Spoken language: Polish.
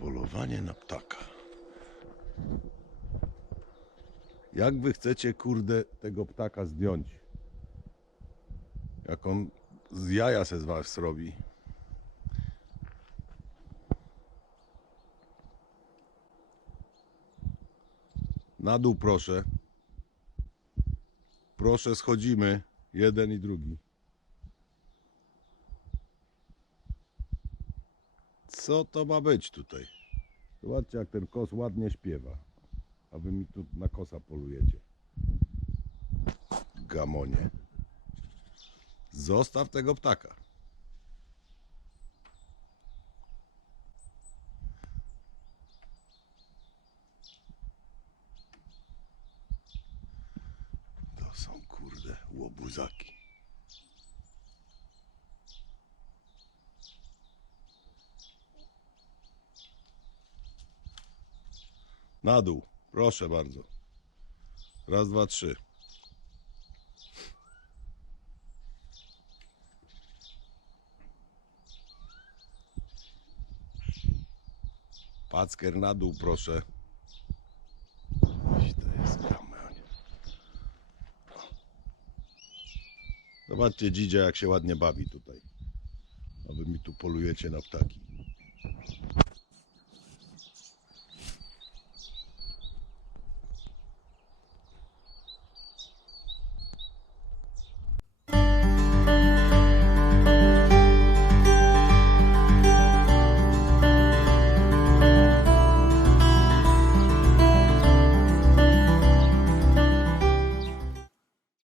Polowanie na ptaka. Jak wy chcecie, kurde, tego ptaka zdjąć? Jak on z jaja se z was robi. Na dół proszę. Proszę, schodzimy. Jeden i drugi. Co to ma być tutaj? Zobaczcie, jak ten kos ładnie śpiewa. A wy mi tu na kosa polujecie. Gamonie. Zostaw tego ptaka. To są kurde łobuzaki. Na dół, proszę bardzo. Raz, dwa, trzy. Packer na dół, proszę. Zobaczcie dzidzia jak się ładnie bawi tutaj. A wy mi tu polujecie na ptaki.